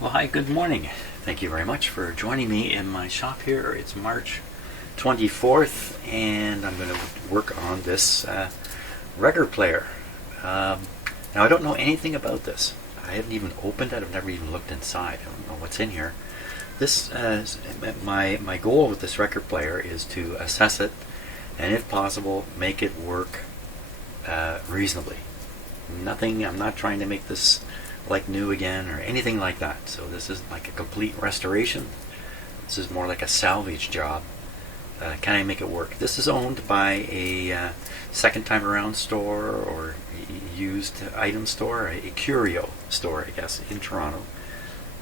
Well, hi, good morning. Thank you very much for joining me in my shop here. It's March 24th, and I'm going to work on this record player. Now, I don't know anything about this. I haven't even opened it. I've never even looked inside. I don't know what's in here. This, my goal with this record player is to assess it, and if possible, make it work reasonably. I'm not trying to make this like new again or anything like that. So this isn't like a complete restoration. This is more like a salvage job. Can I make it work? This is owned by a second time around store or used item store, a curio store, I guess, in Toronto.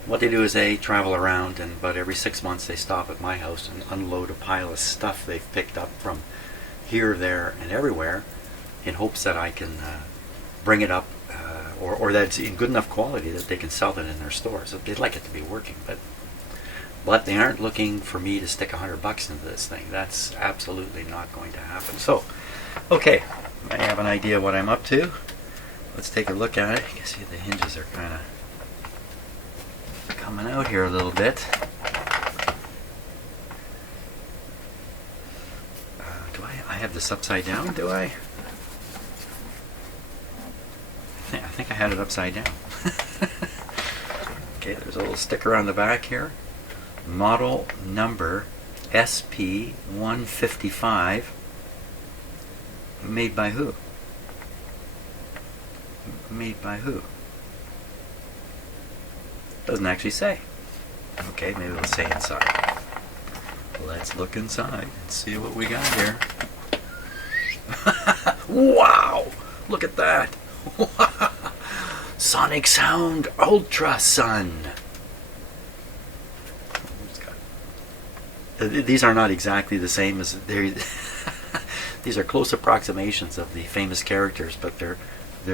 What they do is they travel around, and about every 6 months they stop at my house and unload a pile of stuff they've picked up from here, there, and everywhere, in hopes that I can bring it up or that it's in good enough quality that they can sell it in their stores. So they'd like it to be working, but they aren't looking for me to stick $100 into this thing. That's absolutely not going to happen. So, okay, I have an idea what I'm up to. Let's take a look at it. You can see the hinges are kind of coming out here a little bit. I have this upside down, do I? I think I had it upside down. Okay, there's a little sticker on the back here. Model number SP155. Made by who? Made by who? Doesn't actually say. Okay, maybe it'll say inside. Let's look inside and see what we got here. Wow! Look at that! Sonic Sound Ultra Sun. These are not exactly the same as these are close approximations of the famous characters, but they're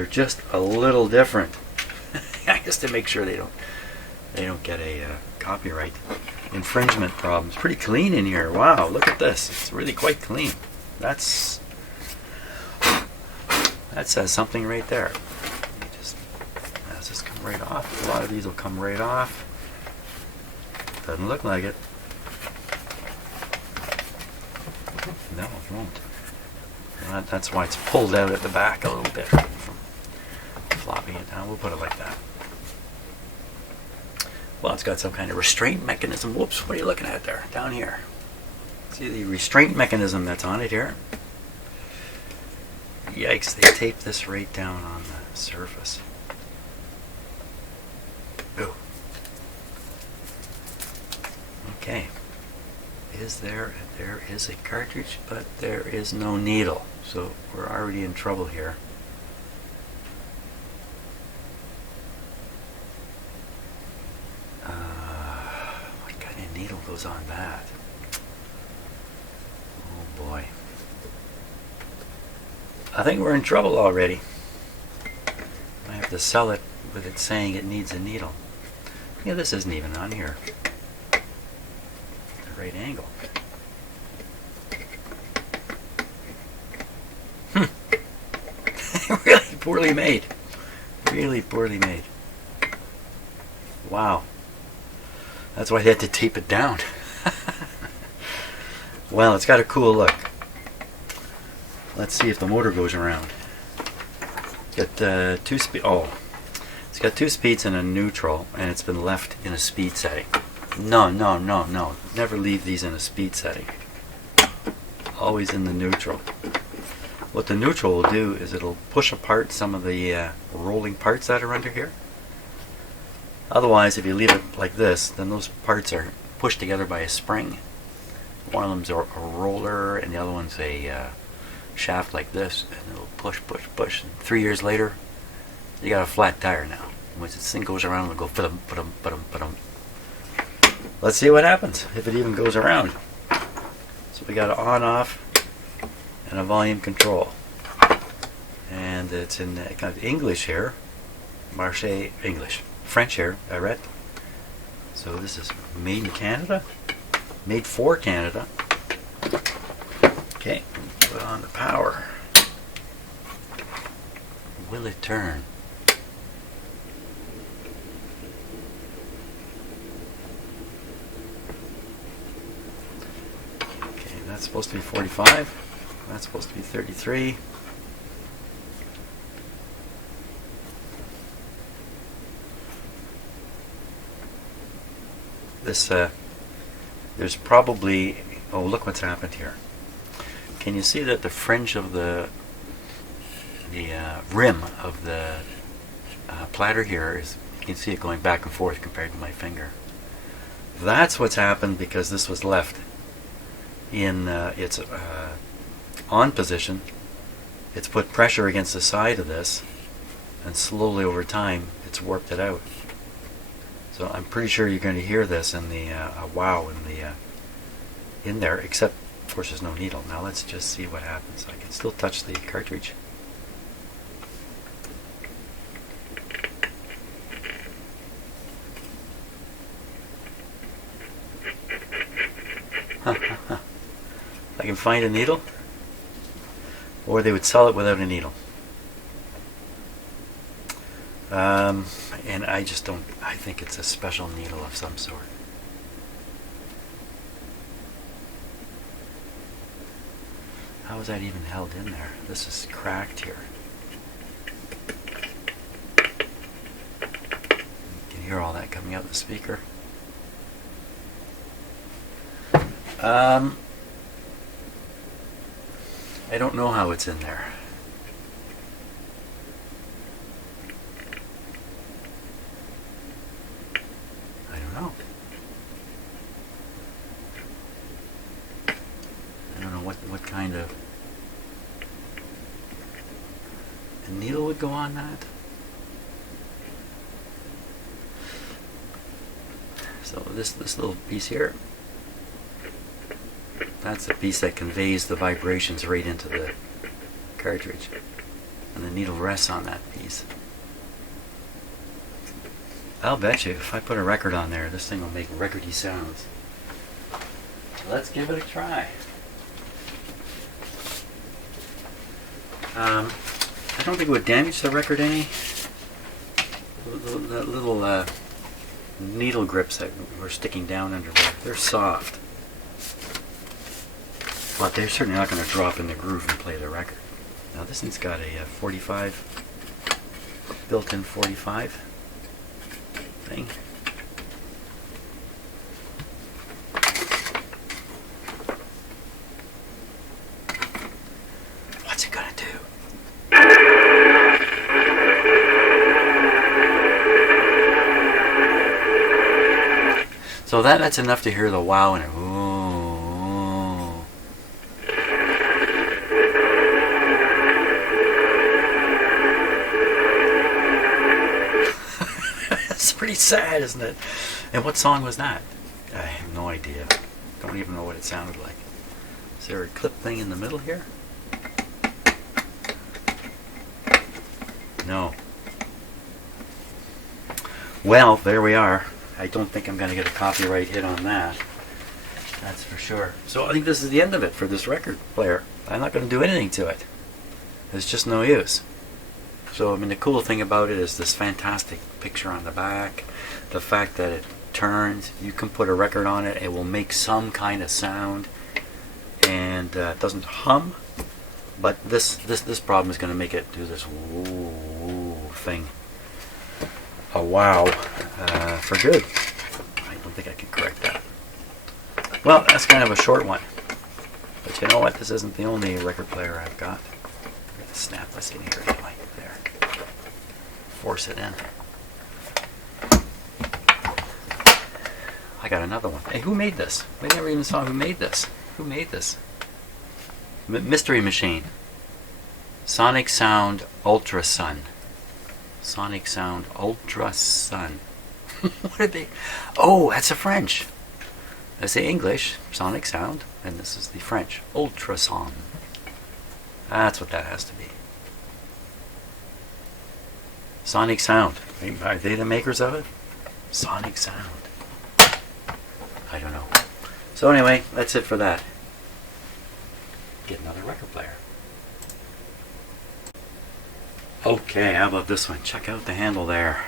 just a little different. I guess to make sure they don't get a copyright infringement problem. It's pretty clean in here. Wow, look at this. It's really quite clean. That says something right there. Does this come right off? A lot of these will come right off. Doesn't look like it. No, it won't. That's why it's pulled out at the back a little bit from flopping it down. We'll put it like that. Well, it's got some kind of restraint mechanism. Whoops, what are you looking at there? Down here. See the restraint mechanism that's on it here? Yikes, they taped this right down on the surface. Ooh. Okay. There is a cartridge, but there is no needle. So we're already in trouble here. What kind of needle goes on that? Oh boy. I think we're in trouble already. I have to sell it with it saying it needs a needle. Yeah, this isn't even on here. The right angle. Really poorly made. Really poorly made. Wow. That's why they had to tape it down. Well, it's got a cool look. Let's see if the motor goes around. It's got it's got 2 speeds and a neutral, and it's been left in a speed setting. No. Never leave these in a speed setting. Always in the neutral. What the neutral will do is it'll push apart some of the rolling parts that are under here. Otherwise, if you leave it like this, then those parts are pushed together by a spring. One of them's a roller, and the other one's a shaft like this, and it'll push. And 3 years later, you got a flat tire now. Once this thing goes around, it'll go ba-dum. Let's see what happens if it even goes around. So we got an on-off and a volume control, and it's in kind of English here, Marché English, French here, direct. So this is made in Canada, made for Canada. Okay, put on the power. Will it turn? That's supposed to be 45. That's supposed to be 33. This, there's probably, oh, look what's happened here. Can you see that the fringe of the rim of the platter here is, you can see it going back and forth compared to my finger. That's what's happened because this was left in its on position. It's put pressure against the side of this, and slowly over time it's warped it out. So I'm pretty sure you're going to hear this in the wow in there, except of course there's no needle. Now let's just see what happens. I can still touch the cartridge. I can find a needle, or they would sell it without a needle. And I just don't, I think it's a special needle of some sort. How is that even held in there? This is cracked here. You can hear all that coming out the speaker. I don't know how it's in there. I don't know. I don't know what kind of a needle would go on that. So this little piece here, that's the piece that conveys the vibrations right into the cartridge, and the needle rests on that piece. I'll bet you if I put a record on there, this thing will make recordy sounds. Let's give it a try. I don't think it would damage the record any. The little needle grips that were sticking down under there, they're soft. But they're certainly not going to drop in the groove and play the record. Now this one's got a 45, built-in 45 thing. What's it going to do? So that's enough to hear the wow and ooh. It's pretty sad, isn't it? And what song was that? I have no idea. Don't even know what it sounded like. Is there a clip thing in the middle here? No. Well, there we are. I don't think I'm going to get a copyright hit on that. That's for sure. So I think this is the end of it for this record player. I'm not going to do anything to it. There's just no use. So I mean, the cool thing about it is this fantastic picture on the back. The fact that it turns. You can put a record on it. It will make some kind of sound. And it doesn't hum. But this problem is going to make it do this woo thing. A wow for good. I don't think I can correct that. Well, that's kind of a short one. But you know what? This isn't the only record player I've got. I'm going to snap this in here anyway. There. Force it in. I got another one. Hey, who made this? We never even saw who made this. Who made this? Mystery Machine. Sonic Sound Ultra Sun. Sonic Sound Ultra Sun. What are they? Oh, that's a French. That's the English, Sonic Sound, and this is the French, Ultrason. That's what that has to be. Sonic Sound. Are they the makers of it? Sonic Sound. I don't know. So anyway, that's it for that. Get another record player. Okay, how about this one? Check out the handle there.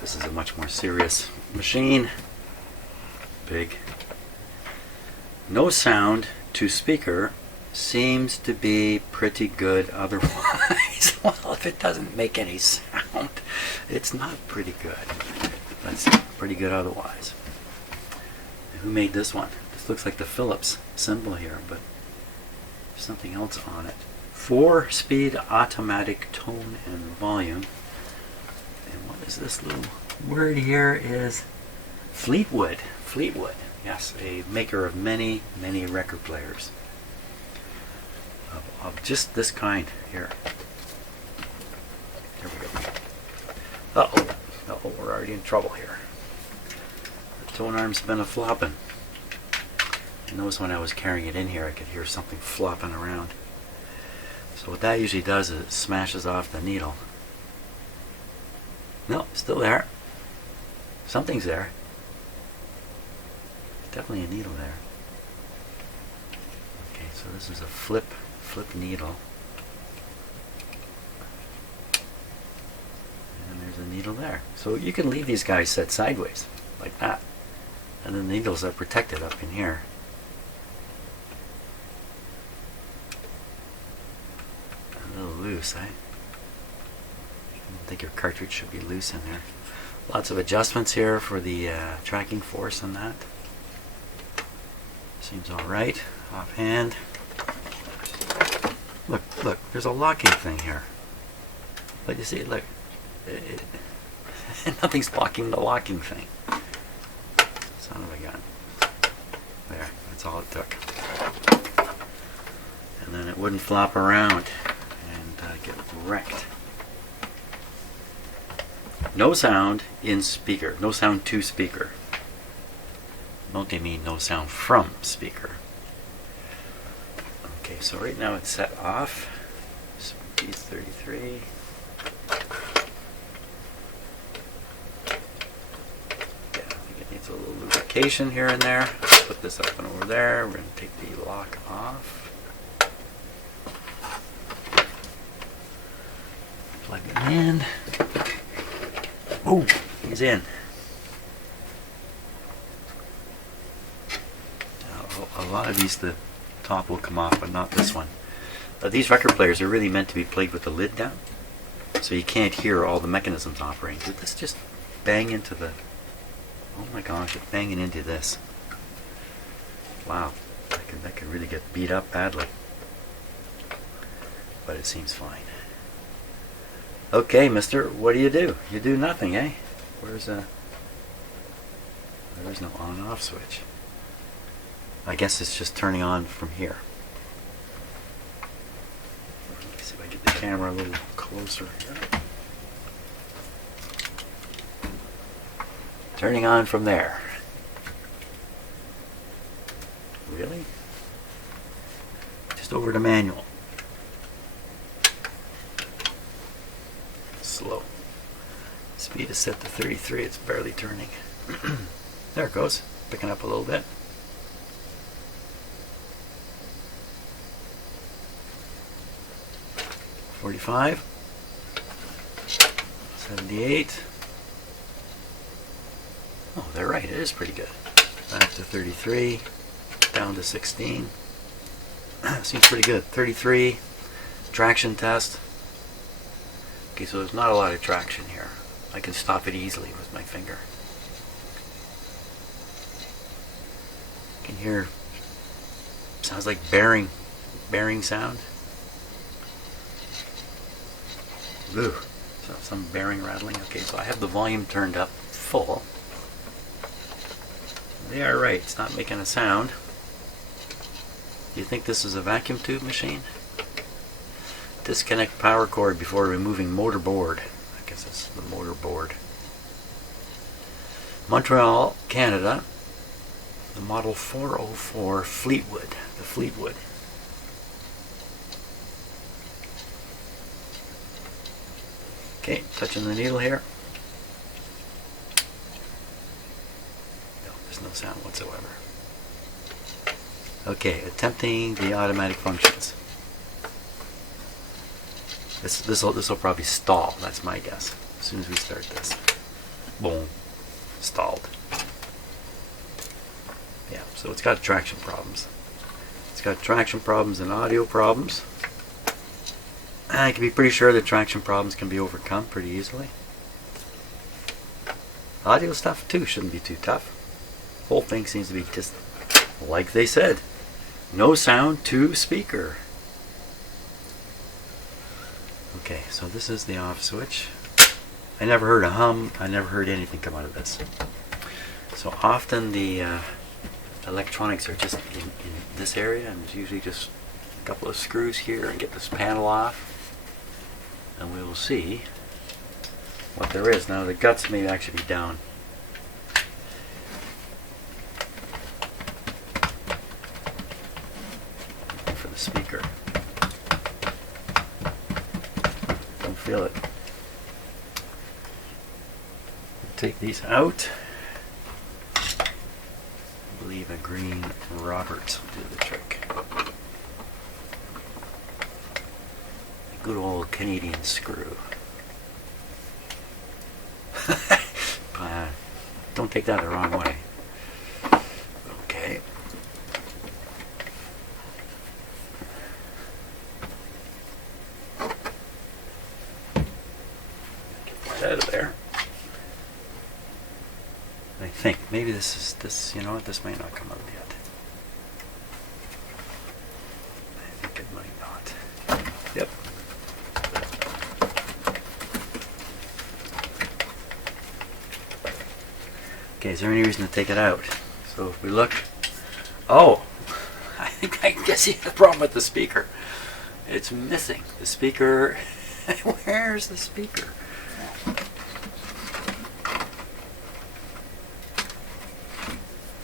This is a much more serious machine. Big. No sound to speaker seems to be pretty good otherwise. Well, if it doesn't make any sound, it's not pretty good. But it's pretty good otherwise. Who made this one? This looks like the Philips symbol here, but there's something else on it. 4-speed automatic tone and volume. And what is this little word here is Fleetwood. Fleetwood. Yes, a maker of many, many record players. Of just this kind here. Here we go. Uh-oh. Uh-oh, we're already in trouble here. The tone arm's been a-flopping. I noticed when I was carrying it in here, I could hear something flopping around. So what that usually does is it smashes off the needle. No, still there. Something's there. Definitely a needle there. Okay, so this is a flip needle. And there's a needle there. So you can leave these guys set sideways, like that. And the needles are protected up in here. A little loose, eh? I don't think your cartridge should be loose in there. Lots of adjustments here for the tracking force and that. Seems alright, offhand. Look, there's a locking thing here. But you see, look, nothing's blocking the locking thing. Son of a gun. There, that's all it took. And then it wouldn't flop around and get wrecked. No sound in speaker. No sound to speaker. Don't they mean no sound from speaker? Okay, so right now it's set off. Speed 33. Yeah, I think it needs a little lubrication here and there. Put this up and over there. We're going to take the lock off. Plug it in. Oh, he's in. A lot of these, the top will come off, but not this one. These record players are really meant to be played with the lid down, so you can't hear all the mechanisms operating. Did this just bang into the... Oh my gosh, it's banging into this. Wow, that could really get beat up badly. But it seems fine. Okay, mister, what do? You do nothing, eh? There's no on-off switch. I guess it's just turning on from here. Let me see if I get the camera a little closer here. Turning on from there. Really? Just over to manual. Slow. Speed is set to 33. It's barely turning. There it goes. Picking up a little bit. 45, 78. Oh, they're right. It is pretty good. Back to 33, down to 16. Seems pretty good. 33. Traction test. Okay, so there's not a lot of traction here. I can stop it easily with my finger. You can hear, sounds like bearing sound. Ooh, so some bearing rattling. Okay, so I have the volume turned up full. They are right, it's not making a sound. Do you think this is a vacuum tube machine? Disconnect power cord before removing motor board. I guess it's the motor board. Montreal, Canada. The model 404 Fleetwood. The Fleetwood. Okay, touching the needle here. No, there's no sound whatsoever. Okay, attempting the automatic functions. This will probably stall. That's my guess. As soon as we start this, boom, stalled. Yeah, So it's got traction problems. It's got traction problems and audio problems. I can be pretty sure that traction problems can be overcome pretty easily. Audio stuff too shouldn't be too tough. The whole thing seems to be just like they said. No sound to speaker. Okay, so this is the off switch. I never heard a hum. I never heard anything come out of this. So often the electronics are just in this area, and there's usually just a couple of screws here and get this panel off. And we will see what there is. Now the guts may actually be down. For the speaker. Don't feel it. Take these out. I believe a green Roberts will do the trick. Good old Canadian screw. Don't take that the wrong way. Okay. Get that out of there. I think maybe this, you know what, this might not come out yet. I think it might not. Yep. Okay, is there any reason to take it out? So if we look, oh, I guess you have a problem with the speaker. It's missing. The speaker, where's the speaker?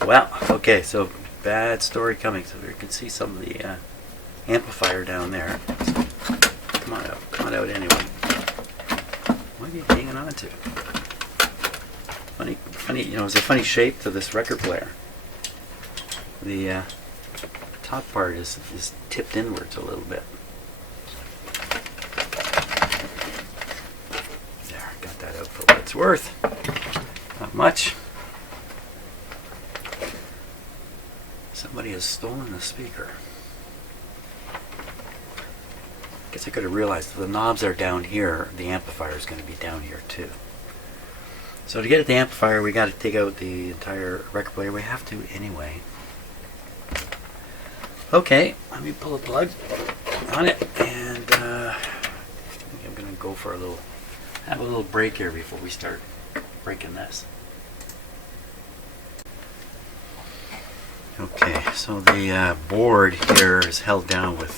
Well, okay, so bad story coming. So you can see some of the amplifier down there. So, come on out anyway. What are you hanging on to? Funny, you know, it's a funny shape to this record player. The top part is tipped inwards a little bit. There, got that out for what it's worth. Not much. Somebody has stolen the speaker. Guess I could have realized the knobs are down here. The amplifier is going to be down here too. So to get at the amplifier, we got to take out the entire record player. We have to anyway. Okay, let me pull a plug on it, and I think I'm going to go for have a little break here before we start breaking this. Okay, so the board here is held down with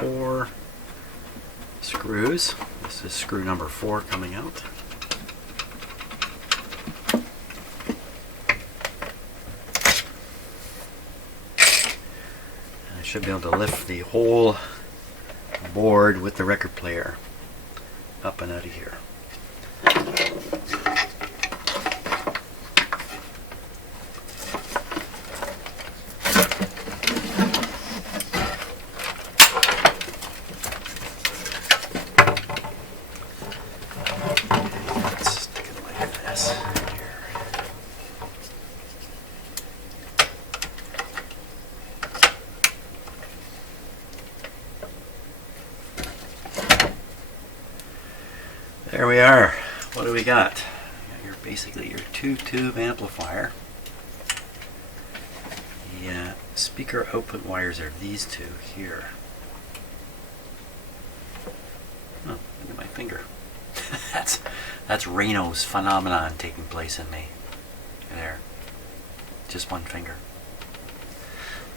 4 screws. This is screw number 4 coming out. And I should be able to lift the whole board with the record player up and out of here. There we are. What do we got? Basically your 2-tube amplifier. The speaker output wires are these two here. Oh, look at my finger. that's Reno's phenomenon taking place in me. There. Just one finger.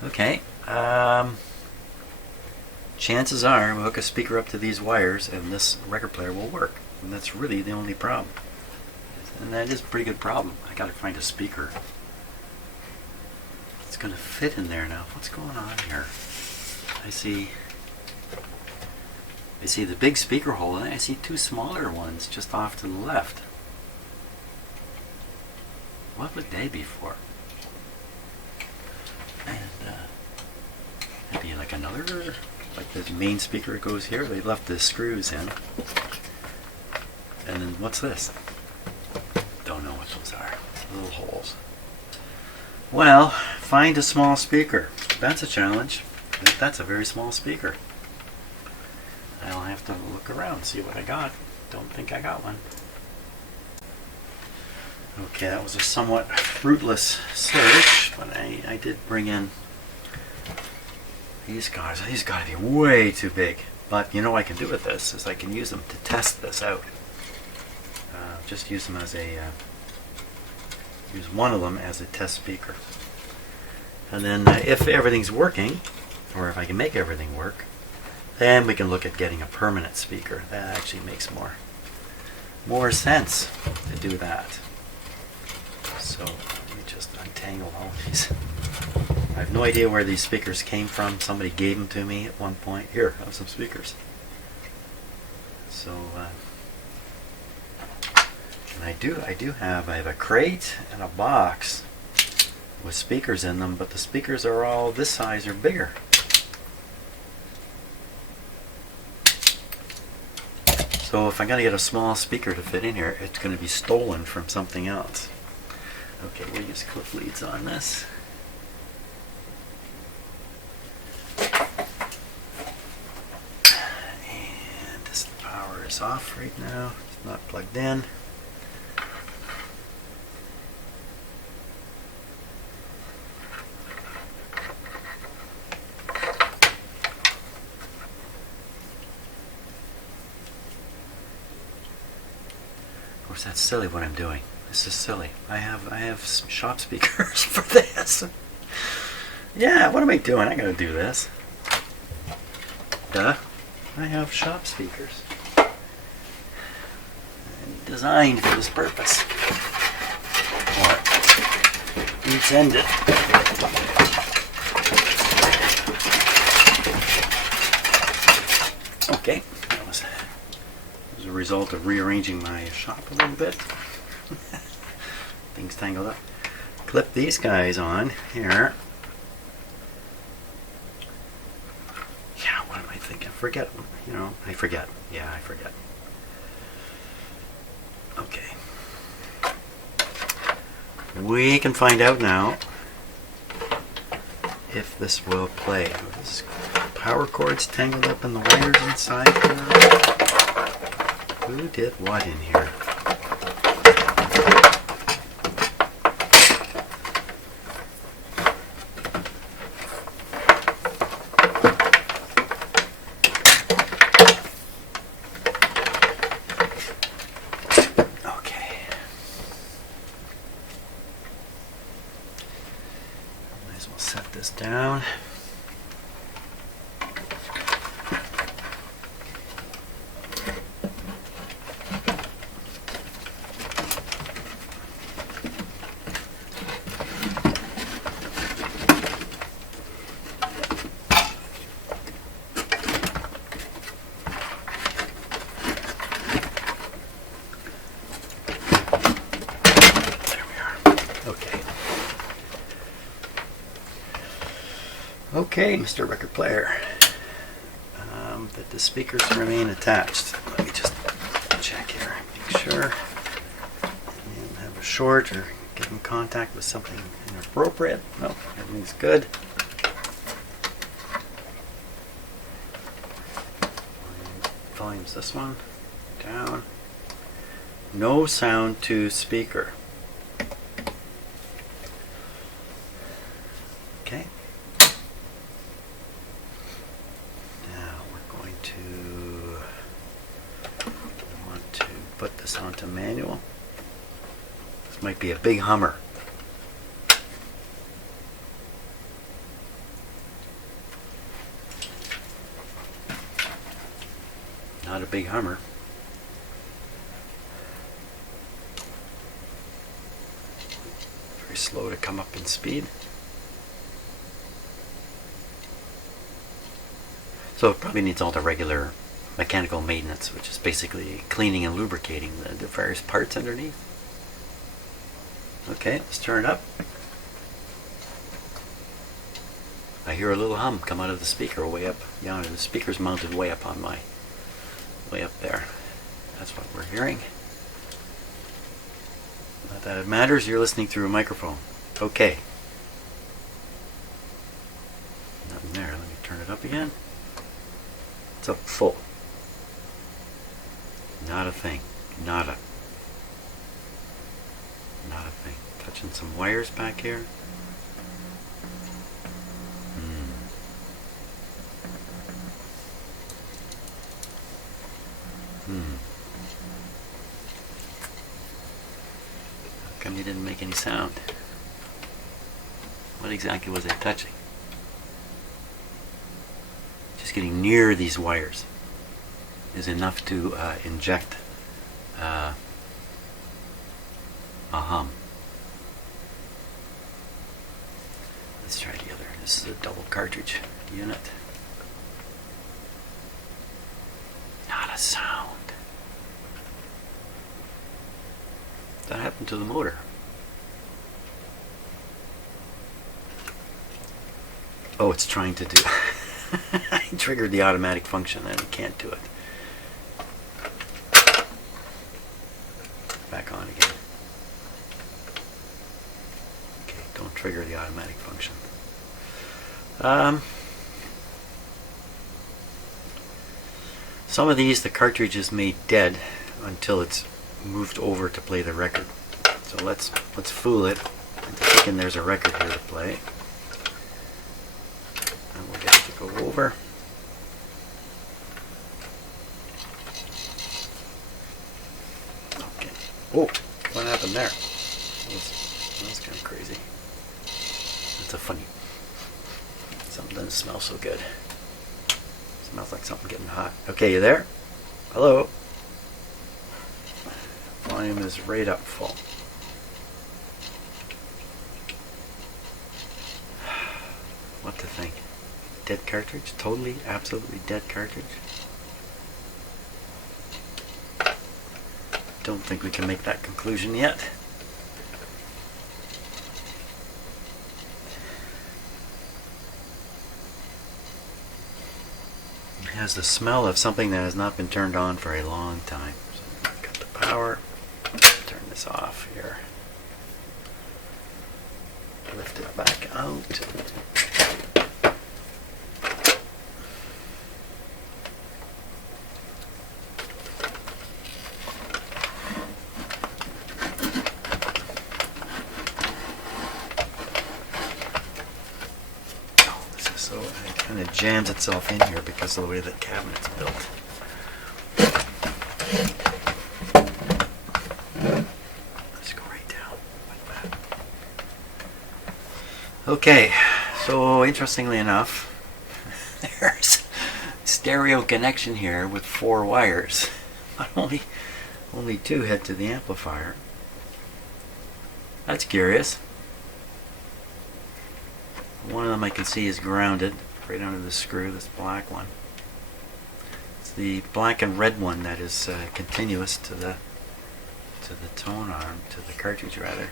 Okay. Chances are we'll hook a speaker up to these wires and this record player will work. And that's really the only problem. And that is a pretty good problem. I gotta find a speaker. It's gonna fit in there now. What's going on here? I see the big speaker hole, and I see 2 smaller ones just off to the left. What would they be for? And maybe like another, like the main speaker goes here. They left the screws in. And then what's this? Don't know what those are. Little holes. Well, Find a small speaker. That's a challenge. That's a very small speaker. I'll have to look around, see what I got. Don't think I got one. Okay, that was a somewhat fruitless search, but I did bring in these guys. These got to be way too big. But you know what I can do with this is I can use them to test this out. Just use them as a use one of them as a test speaker. And then if everything's working, or if I can make everything work, then we can look at getting a permanent speaker. That actually makes more sense to do that. So let me just untangle all these. I have no idea where these speakers came from. Somebody gave them to me at one point. Here, I have some speakers. So, and I have a crate and a box with speakers in them, but the speakers are all this size or bigger. So if I'm going to get a small speaker to fit in here, it's going to be stolen from something else. Okay, we'll use clip leads on this. And this power is off right now. It's not plugged in. Of course, that's silly what I'm doing. This is silly. I have some shop speakers for this. Yeah, what am I doing? I gotta do this. Duh. I have shop speakers. Designed for this purpose. Or intended. Okay. That was a result of rearranging my shop a little bit. Things tangled up. Clip these guys on here. Yeah, what am I thinking? Forget. You know, I forget. Yeah, I forget. Okay. We can find out now if this will play. This power cord's tangled up in the wires inside here. Who did what in here? Down. Okay, Mr. Record Player, that the speakers remain attached. Let me just check here, make sure. And have a short or get in contact with something inappropriate. No, everything's good. Volume's this one, down. No sound to speaker. Okay. Put this onto manual. This might be a big Hummer. Not a big Hummer. Very slow to come up in speed. So it probably needs all the regular mechanical maintenance, which is basically cleaning and lubricating the various parts underneath. Okay, let's turn it up. I hear a little hum come out of the speaker way up yonder. The speaker's mounted way up on my, way up there. That's what we're hearing. Not that it matters, you're listening through a microphone. Okay. up again. It's up full. Not a thing. Not a thing. Touching some wires back here. How come you didn't make any sound? What exactly was I touching? Just getting near these wires is enough to inject a hum. Let's try the other. This is a double cartridge unit. Not a sound. That happened to the motor. Oh, it's trying to do. I triggered the automatic function and it can't do it. Back on again. Okay, don't trigger the automatic function. Some of these, the cartridge is made dead until it's moved over to play the record. So let's fool it into thinking there's a record here to play. And we'll get it to go over. Okay. Oh, what happened there? That was kind of crazy. That's a funny. Something doesn't smell so good. Smells like something getting hot. Okay, you there? Hello? Volume is right up full. What to think? Dead cartridge? Totally, absolutely dead cartridge? Don't think we can make that conclusion yet. It has the smell of something that has not been turned on for a long time. So cut the power. Turn this off here. Lift it back out. Oh, this is so, it kind of jams itself in here because of the way the cabinet's built. Okay, so interestingly enough, there's stereo connection here with 4 wires. But only 2 head to the amplifier. That's curious. One of them I can see is grounded right under the screw, this black one. It's the black and red one that is continuous to the tone arm, to the cartridge rather.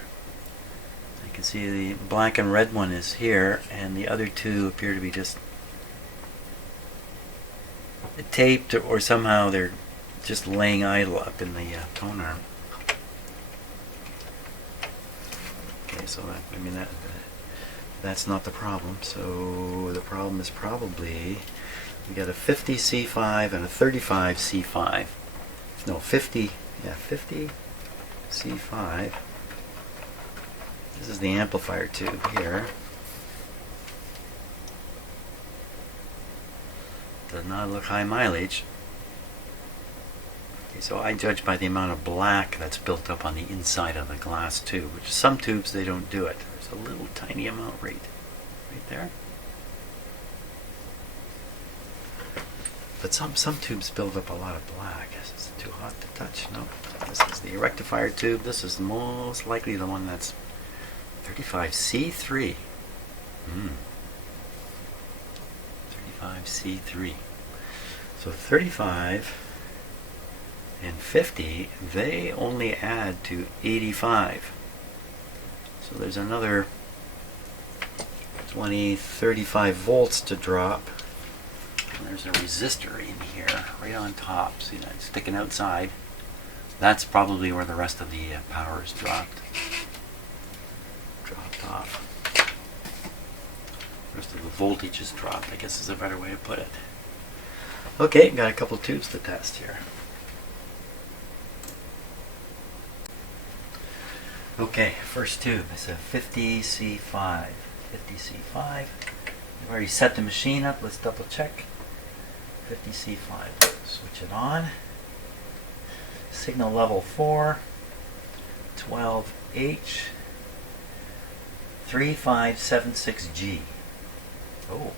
You can see the black and red one is here, and the other 2 appear to be just taped, or somehow they're just laying idle up in the tone arm. Okay, so that's not the problem. So the problem is probably we got a 50 C5 and a 35 C5. No, 50 C5. This is the amplifier tube here. Does not look high mileage. Okay, so I judge by the amount of black that's built up on the inside of the glass tube, which some tubes they don't do it. There's a little tiny amount right there. But some tubes build up a lot of black. Is this too hot to touch? No. This is the rectifier tube. This is most likely the one that's 35C3. 35C3. So 35 and 50, they only add to 85. So there's another 35 volts to drop. And there's a resistor in here, right on top. See that sticking outside? That's probably where the rest of the power is dropped off. Rest of the voltage is dropped, I guess is a better way to put it. Okay, got a couple tubes to test here. Okay, first tube is a 50C5. 50C5. I've already set the machine up. Let's double check. 50C5. Switch it on. Signal level 4. 12H. 3576G. Oh.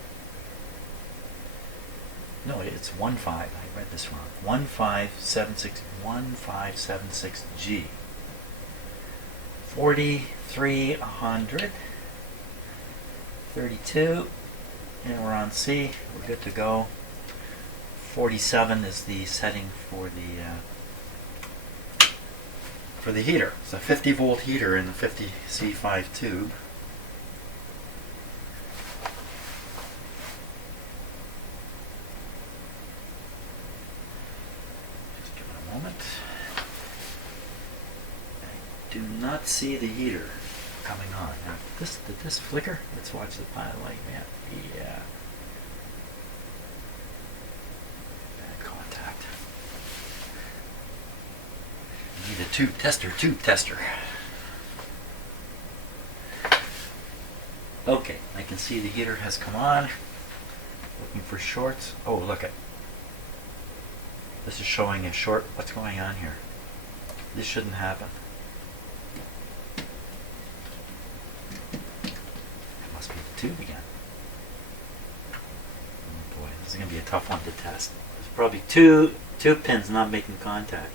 No, it's 15. I read this wrong. 1576G. 4300. 32. And we're on C. We're good to go. 47 is the setting for the heater. It's a 50 volt heater in the 50C5 tube. Just give it a moment. I do not see the heater coming on. Now, did this flicker? Let's watch the pilot light map. Yeah. Bad contact. Need a tube tester. Okay, I can see the heater has come on. Looking for shorts. Oh, look it. This is showing a short. What's going on here? This shouldn't happen. It must be the tube again. Oh boy, this is going to be a tough one to test. There's probably two pins not making contact.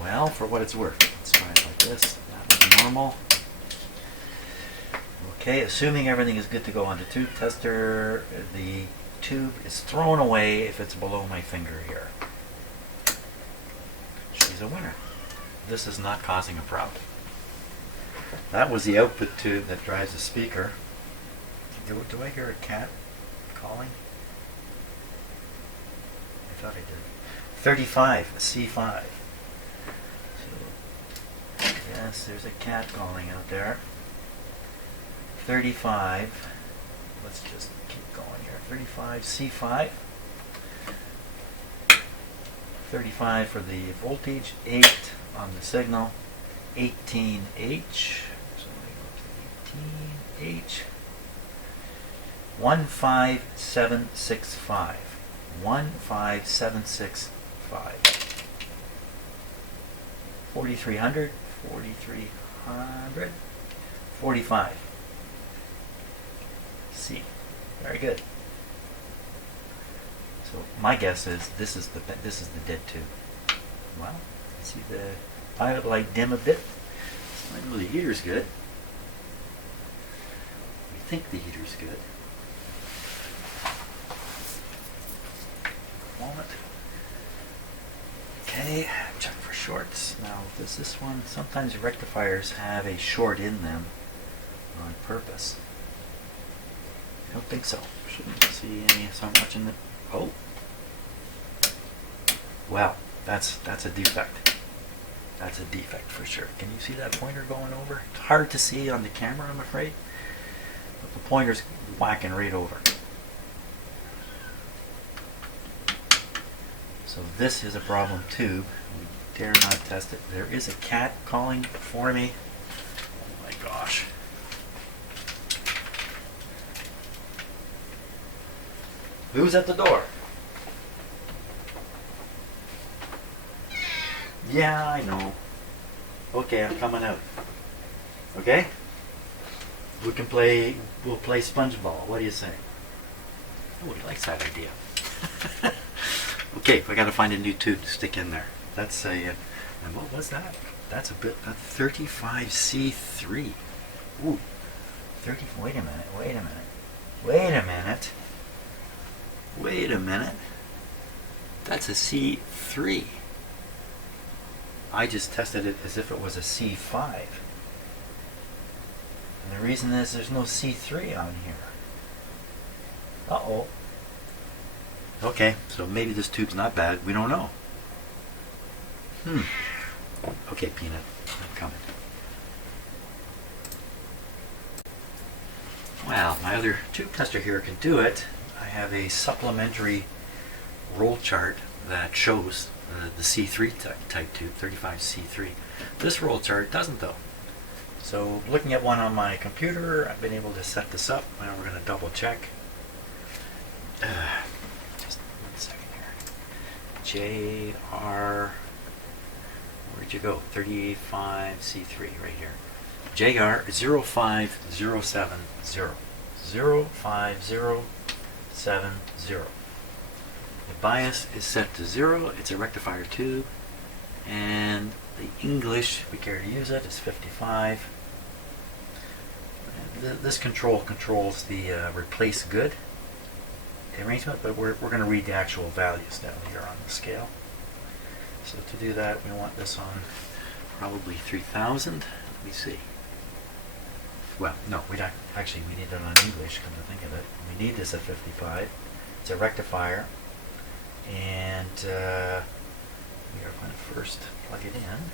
Well, for what it's worth, let's try it like this. That was normal. Okay, assuming everything is good to go on the tube tester, the tube is thrown away if it's below my finger here. She's a winner. This is not causing a problem. That was the output tube that drives the speaker. Do I hear a cat calling? I thought I did. 35, C5. Yes, there's a cat calling out there. 35. Let's just keep going here. 35 C5. 35 for the voltage. 8 on the signal. 18H. So I go to 18H. 15765. 15765. 4300. 4300. 45. C. Very good. So my guess is this is the dead tube. Well, see the pilot light dim a bit. So I know the heater's good. We think the heater's good. Moment. Okay, check for shorts. Now, does this one, sometimes rectifiers have a short in them on purpose. I don't think so. Shouldn't see so much in the, oh. Well, that's a defect. That's a defect for sure. Can you see that pointer going over? It's hard to see on the camera, I'm afraid. But the pointer's whacking right over. So this is a problem tube. We dare not test it. There is a cat calling for me. Oh my gosh. Who's at the door? Yeah, I know. Okay, I'm coming out. Okay? We'll play SpongeBall. What do you say? Oh, he likes that idea. Okay, I got to find a new tube to stick in there. That's a, and what was that? That's a 35C3. Ooh, 30. Wait a minute. That's a C3. I just tested it as if it was a C5. And the reason is there's no C3 on here. Uh-oh. Okay, so maybe this tube's not bad. We don't know. Okay, Peanut, I'm coming. Well, my other tube tester here can do it. I have a supplementary roll chart that shows the C3 type tube, 35C3. This roll chart doesn't though. So looking at one on my computer, I've been able to set this up. Now we're going to double check. Just 1 second here. JR, where'd you go? 385C3 right here. JR 05070. 05070. The bias is set to 0. It's a rectifier tube. And the English, if we care to use it, is 55. This control controls the replace good arrangement, but we're going to read the actual values down here on the scale. So to do that, we want this on probably 3000. Let me see. Well, no, we don't. Actually, we need it on English, come to think of it. We need this at 55. It's a rectifier. And we are going to first plug it in.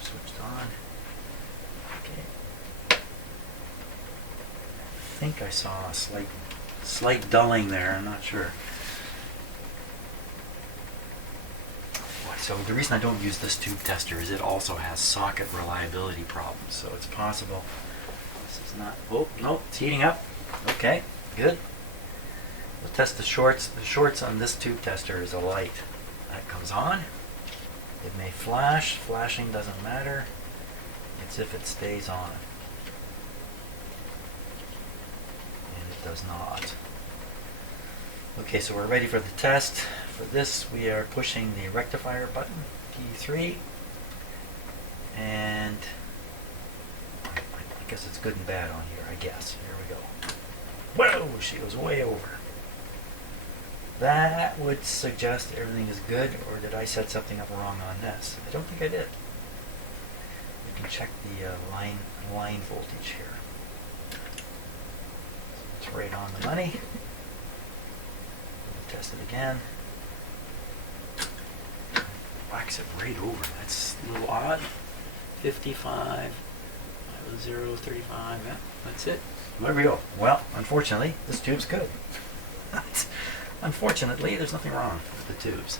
Switched on. Okay. I think I saw a slight dulling there. I'm not sure. So the reason I don't use this tube tester is it also has socket reliability problems. So it's possible this is not. Oh no, it's heating up. Okay, good. We'll test the shorts. The shorts on this tube tester is a light. That comes on. It may flash. Flashing doesn't matter. It's if it stays on. And it does not. Okay, so we're ready for the test. For this, we are pushing the rectifier button, P3. And I guess it's good and bad on here, I guess. Here we go. Whoa, she goes way over. That would suggest everything is good, or did I set something up wrong on this? I don't think I did. We can check the line voltage here. It's right on the money. We'll test it again. Wax it right over. That's a little odd. 55, 0, 35. Yeah, that's it. There we go. Well, unfortunately, this tube's good. Unfortunately, there's nothing wrong with the tubes.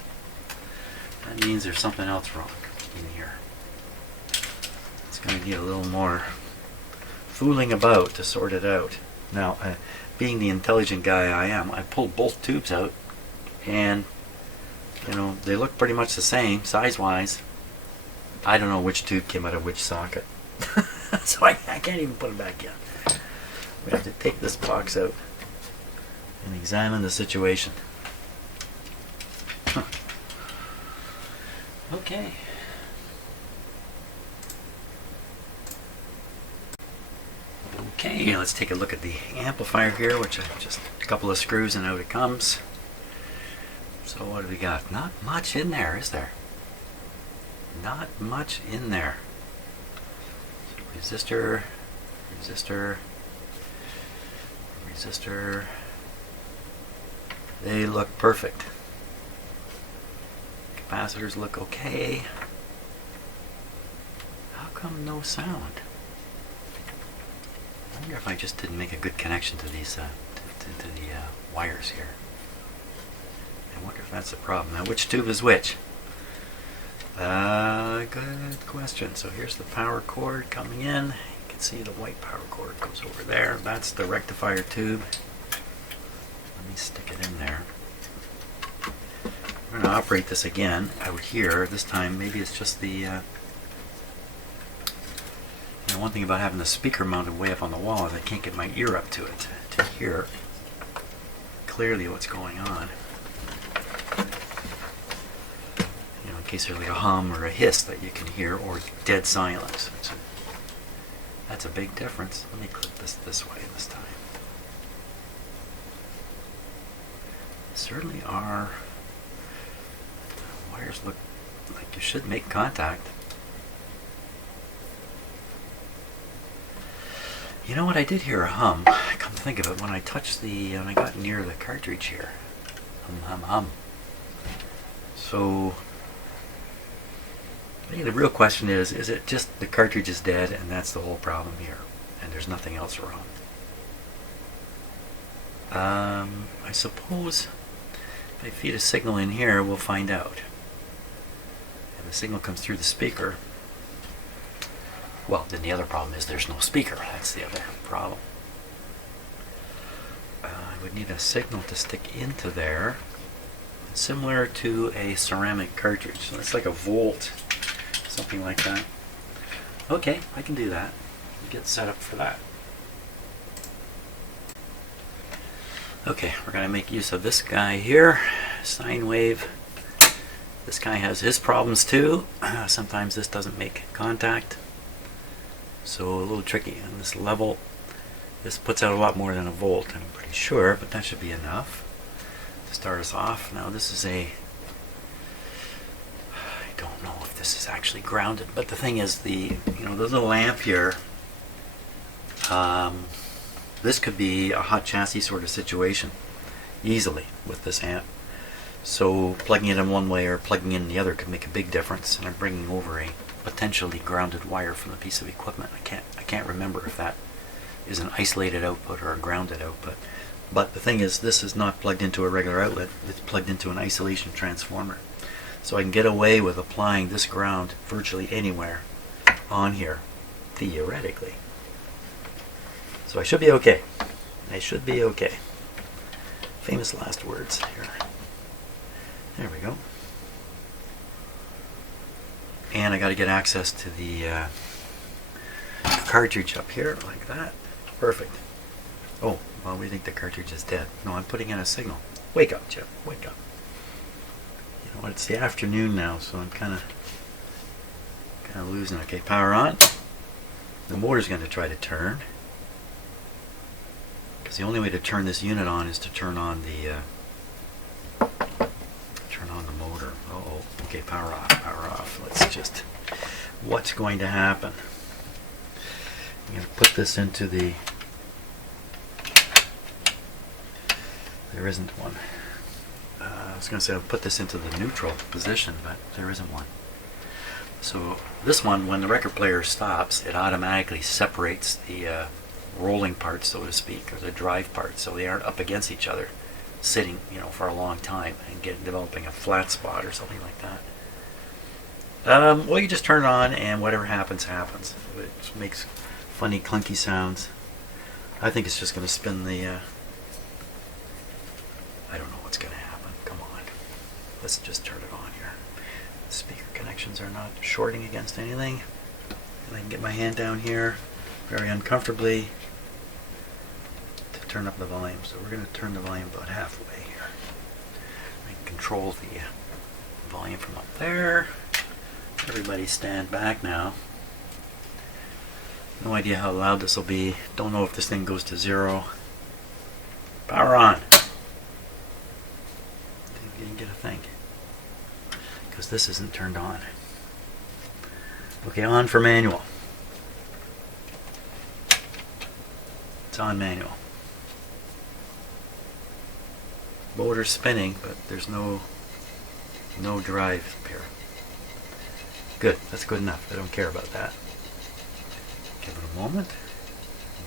That means there's something else wrong in here. It's going to need a little more fooling about to sort it out. Now, being the intelligent guy I am, I pulled both tubes out, and you know, they look pretty much the same size-wise. I don't know which tube came out of which socket. So I can't even put it back in. We have to take this box out and examine the situation. Huh. Okay. Okay, let's take a look at the amplifier here, which I just a couple of screws and out it comes. So what do we got? Not much in there, is there? Not much in there. Resistor, resistor, resistor. They look perfect. Capacitors look okay. How come no sound? I wonder if I just didn't make a good connection to these to the wires here. I wonder if that's the problem. Now, which tube is which? Good question. So here's the power cord coming in. You can see the white power cord goes over there. That's the rectifier tube. Let me stick it in there. We're going to operate this again out here. This time, maybe it's just the. You know, one thing about having the speaker mounted way up on the wall is I can't get my ear up to it to hear clearly what's going on. You know, in case there's like a hum or a hiss that you can hear, or dead silence. That's a big difference. Let me clip this way this time. Certainly are. The wires look like you should make contact. You know what? I did hear a hum. Come to think of it, when I touched when I got near the cartridge here. Hum. So, I think the real question is it just the cartridge is dead and that's the whole problem here? and there's nothing else wrong. I suppose if I feed a signal in here, we'll find out. And the signal comes through the speaker. Well, then the other problem is there's no speaker. That's the other problem. I would need a signal to stick into there, similar to a ceramic cartridge. So it's like a volt, something like that. Okay, I can do that. Get set up for that. Okay, we're going to make use of this guy here, sine wave. This guy has his problems too. Sometimes this doesn't make contact. So a little tricky on this level. This puts out a lot more than a volt, I'm pretty sure, but that should be enough to start us off. Now this is I don't know if this is actually grounded, but the thing is, the little amp here, this could be a hot chassis sort of situation easily with this amp. So plugging it in one way or plugging in the other could make a big difference, and I'm bringing over a potentially grounded wire from a piece of equipment. I can't remember if that is an isolated output or a grounded output. But the thing is, this is not plugged into a regular outlet, it's plugged into an isolation transformer. So I can get away with applying this ground virtually anywhere on here, theoretically. So I should be okay. I should be okay. Famous last words here. There we go. And I got to get access to the cartridge up here, like that. Perfect. Oh, well, we think the cartridge is dead. No, I'm putting in a signal. Wake up, Chip. Wake up. You know what? It's the afternoon now, so I'm kind of losing. Okay, power on. The motor's going to try to turn. Because the only way to turn this unit on is to turn on the motor. Uh-oh. Okay, power off, power off. Let's just... What's going to happen? I'm going to put this into the... There isn't one. I was going to say I'll put this into the neutral position, but there isn't one. So this one, when the record player stops, it automatically separates the rolling parts, so to speak, or the drive parts, so they aren't up against each other, sitting, for a long time and developing a flat spot or something like that. Well, you just turn it on, and whatever happens, happens. It makes funny, clunky sounds. I think it's just going to spin the... I don't know what's going to happen. Come on. Let's just turn it on here. The speaker connections are not shorting against anything. And I can get my hand down here very uncomfortably to turn up the volume. So we're going to turn the volume about halfway here. I can control the volume from up there. Everybody stand back now. No idea how loud this will be. Don't know if this thing goes to 0. Power on. Didn't get a thing. Because this isn't turned on. Okay, on for manual. It's on manual. Motor's spinning, but there's no drive here. Good, that's good enough. I don't care about that. Give it a moment.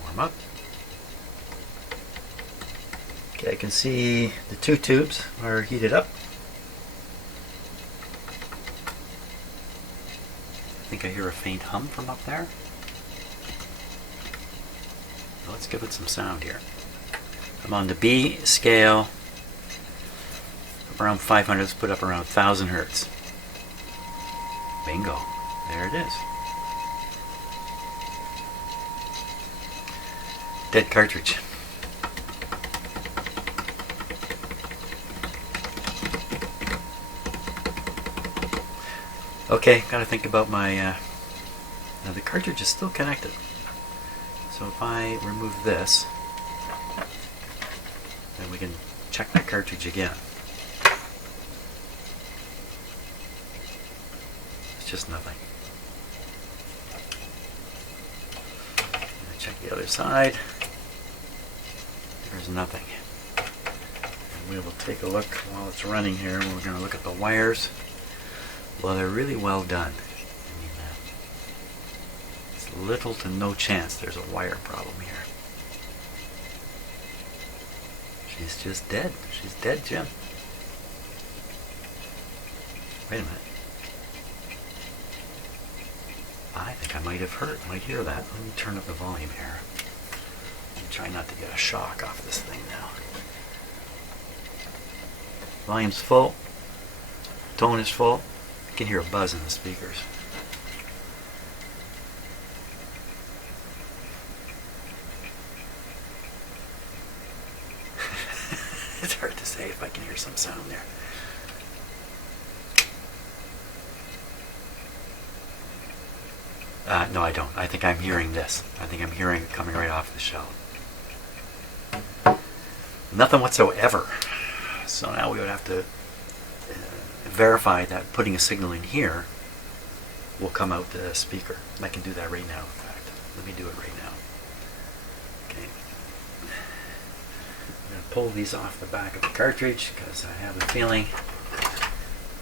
Warm up. Okay, I can see the two tubes are heated up. I think I hear a faint hum from up there. Let's give it some sound here. I'm on the B scale, around 500. Let's put up around 1000 hertz. Bingo. There it is. Dead cartridge. Okay, gotta think about my... now the cartridge is still connected. So if I remove this, then we can check that cartridge again. It's just nothing. Check the other side. There's nothing. And we will take a look while it's running here. We're going to look at the wires. Well, they're really well done. I mean, this little to no chance there's a wire problem here. She's just dead. She's dead, Jim. Wait a minute. I think I might hear that. Let me turn up the volume here. I'm trying not to get a shock off this thing now. Volume's full. Tone is full. You can hear a buzz in the speakers. It's hard to say if I can hear some sound there. No, I don't. I think I'm hearing this. I think I'm hearing it coming right off the shell. Nothing whatsoever. So now we would have to verify that putting a signal in here will come out the speaker. I can do that right now, in fact. Let me do it right now. Okay. I'm going to pull these off the back of the cartridge because I have a feeling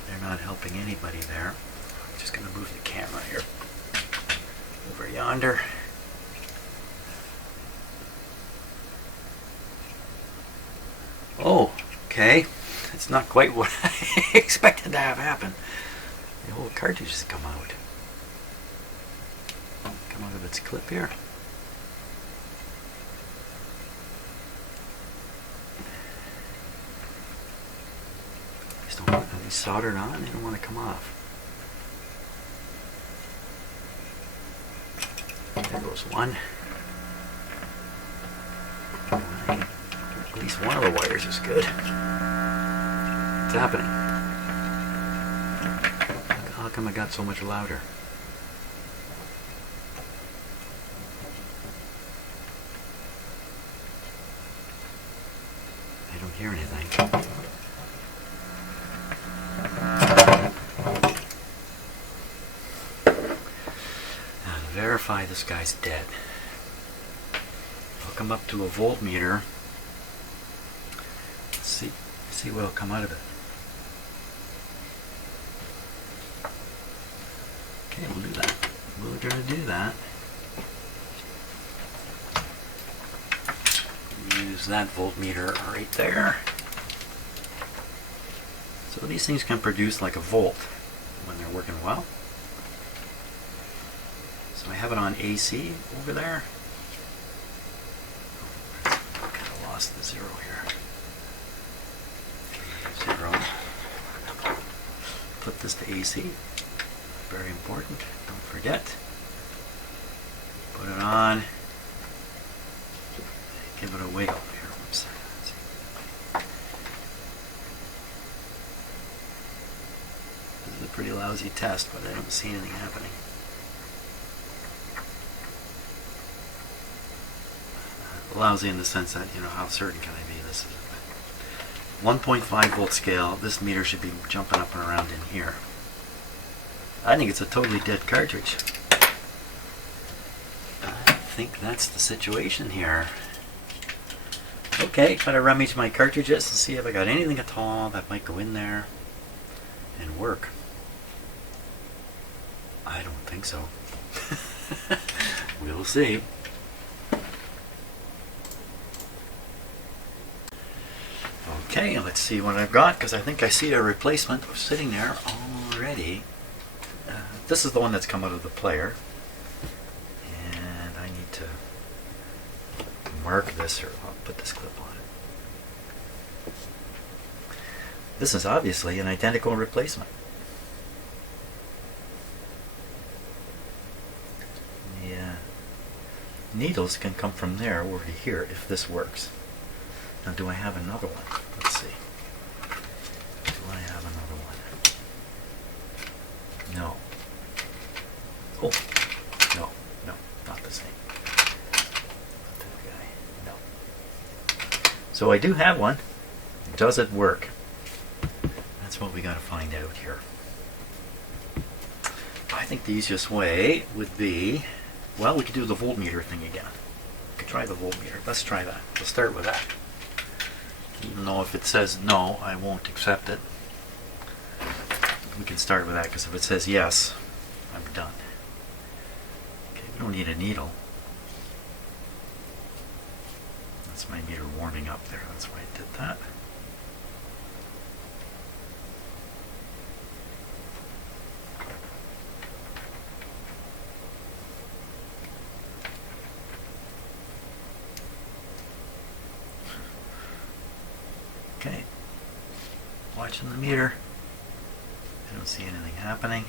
they're not helping anybody there. I'm just going to move the camera here over yonder. Oh, okay. It's not quite what I expected to have happen. The whole cartridge has come out. Come out of its clip here. These don't want to be soldered on. They don't want to come off. There goes one. At least one of the wires is good. What's happening? How come it got so much louder? I don't hear anything. Now to verify this guy's dead, I'll come up to a voltmeter. See what'll come out of it. Okay, we'll do that. We're going to do that. Use that voltmeter right there. So these things can produce like a volt when they're working well. So I have it on AC over there. I kind of lost the zero here. 0. Put this to AC. Very important. Don't forget. Put it on. Give it a wiggle here. Whoops. This is a pretty lousy test, but I don't see anything happening. Lousy in the sense that, how certain can I be this is 1.5 volt scale. This meter should be jumping up and around in here. I think it's a totally dead cartridge. I think that's the situation here. Okay, gotta rummage my cartridges and see if I got anything at all that might go in there and work. I don't think so. We'll see. Okay, let's see what I've got, because I think I see a replacement sitting there already. This is the one that's come out of the player, and I need to mark this, or I'll put this clip on it. This is obviously an identical replacement. Yeah, needles can come from there over to here if this works. Now, do I have another one? Let's see. Do I have another one? No. Oh, no, not the same. Not that guy. No. So I do have one. Does it work? That's what we got to find out here. I think the easiest way would be, well, we could do the voltmeter thing again. We could try the voltmeter. Let's try that. We'll start with that. Even though if it says no, I won't accept it. We can start with that, because if it says yes, I'm done. Okay, we don't need a needle. That's my meter warming up there. That's why I did that. Okay, watching the meter. I don't see anything happening.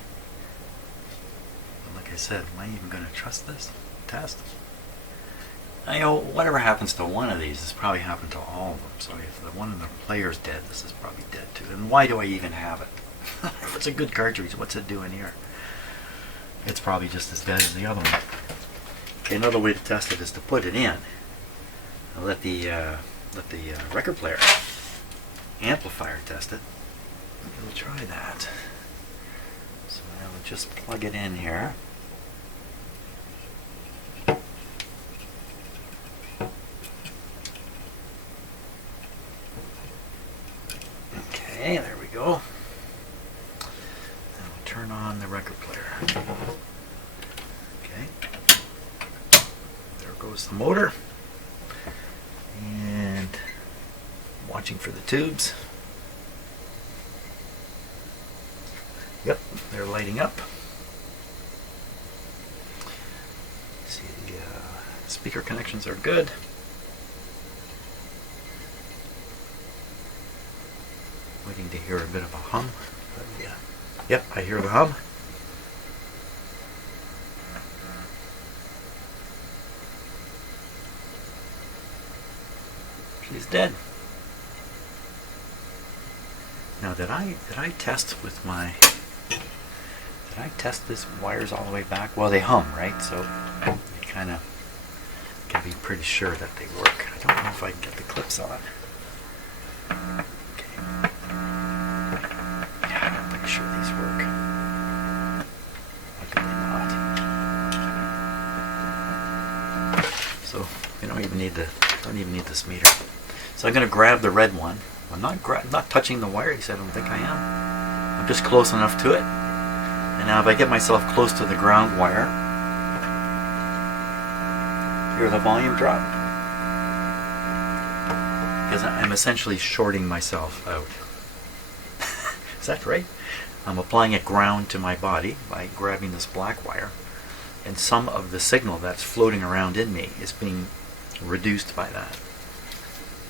But like I said, am I even going to trust this test? I know whatever happens to one of these has probably happened to all of them. So if the one in the player's dead, this is probably dead too. And why do I even have it? If it's a good cartridge, what's it doing here? It's probably just as dead as the other one. Okay, another way to test it is to put it in. I'll let the record player amplifier test it. We'll try that. So now we'll just plug it in here. Okay, there we go. Now we'll turn on the record player. Okay. There goes the motor. And watching for the tubes. Yep, they're lighting up. See, the speaker connections are good. Waiting to hear a bit of a hum. But yeah. Yep, I hear the hum. She's dead. Now, did I test with my? Did I test these wires all the way back? Well, they hum, right? So you kind of can be pretty sure that they work. I don't know if I can get the clips on. Okay. Yeah, I'm pretty sure these work. How could they not? So we don't even need this meter. So I'm going to grab the red one. I'm not touching the wire. He said, I don't think I am. I'm just close enough to it. And now if I get myself close to the ground wire, hear the volume drop. Because I'm essentially shorting myself out. Is that right? I'm applying a ground to my body by grabbing this black wire. And some of the signal that's floating around in me is being reduced by that.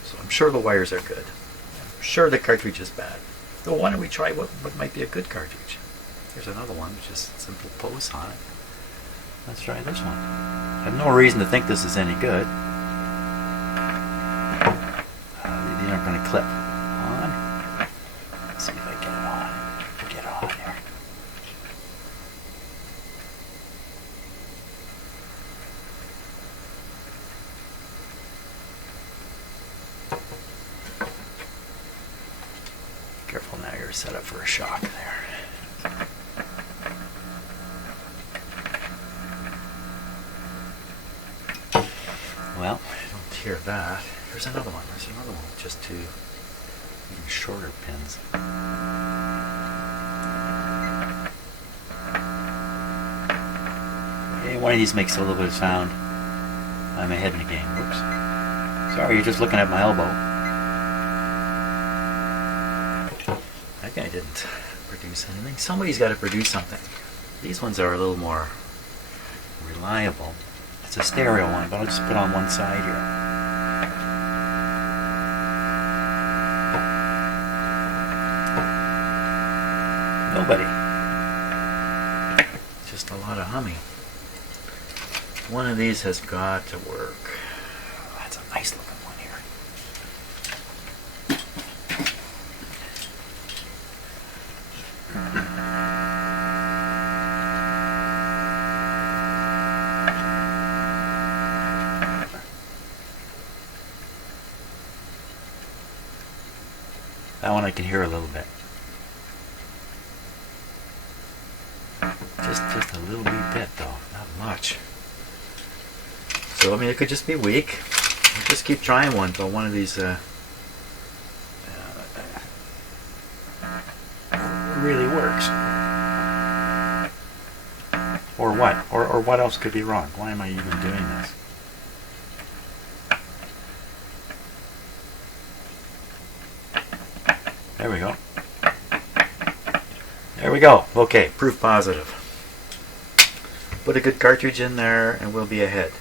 So I'm sure the wires are good. I'm sure the cartridge is bad. So why don't we try what might be a good cartridge? Here's another one, just simple pose on it. Let's try this one. I have no reason to think this is any good. These aren't going to clip on. Let's see if I get it on. Get on here. Careful now, you're set up for a shock there. Well, I don't hear that. There's another one. There's another one with just two even shorter pins. Okay, one of these makes a little bit of sound. I'm ahead in the game. Whoops. Sorry, you're just looking at my elbow. That guy didn't produce anything. Somebody's got to produce something. These ones are a little more reliable. It's a stereo one, but I'll just put on one side here. Nobody. Just a lot of humming. One of these has got to work. That's a nice looking one here. That one I can hear a little bit. Just a little wee bit though, not much. So I mean, it could just be weak. I'll just keep trying one until one of these really works. Or what? Or what else could be wrong? Why am I even doing this? There we go. There we go. Okay, proof positive. Put a good cartridge in there and we'll be ahead.